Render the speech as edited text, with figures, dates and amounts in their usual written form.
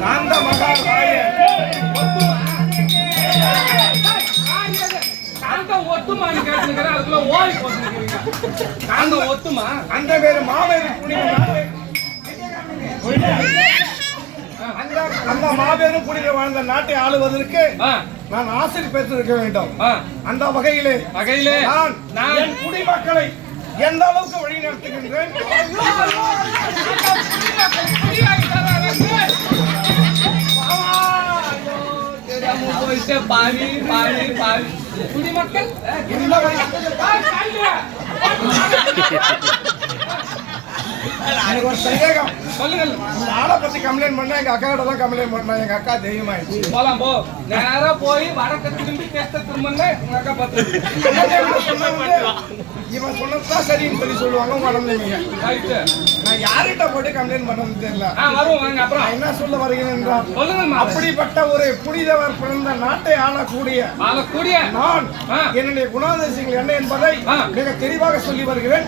காந்த மகா ஒத்துமான்னு கேட்டுக்கிறேன். அதுக்குள்ள ஓடி போட்டுக்கிறீங்க. காந்த ஒத்துமா அந்த பேரு மாபெரும் அந்த மாபெரும் புனித வாழ்ந்த நாட்டை ஆளுவதற்கு நான் ஆசிரியர் பெற்றிருக்க வேண்டும். அந்த வகையிலே நான் என் குடிமக்களை எந்த அளவுக்கு வழி நடத்துகின்றேன். பாவி பாவி பாவி குடிமக்கள் எனக்கு ஒரு சந்தேகம். சொல்லுங்கள். ஆளை பத்தி கம்ப்ளைண்ட் பண்ணா எங்க அக்கா கிட்ட தான் கம்ப்ளைண்ட் பண்ணா. எங்க அக்கா தெய்வமாயிடுச்சு. போலாம் போ. நேரா போய் வடக்க திரும்பி கேட்ட திரும்பன்னு உங்க அக்கா பார்த்து இவன் சொன்னதுதான் சரின்னு சொல்லி சொல்லுவாங்க. வளர்ந்தீங்க நான் யார்கிட்ட போட்டு கம்ப்ளைண்ட் பண்ணது தெரியல. வருவோம் வாங்க. அப்புறம் என்ன சொல்ல வருகிறேன் என்றால் சொல்லுங்க. அப்படிப்பட்ட ஒரு புனிதவர் பிறந்த நாட்டை ஆளக்கூடிய நான் என்னுடைய குணாதிசயங்கள் என்ன என்பதை மிக தெளிவாக சொல்லி வருகிறேன்.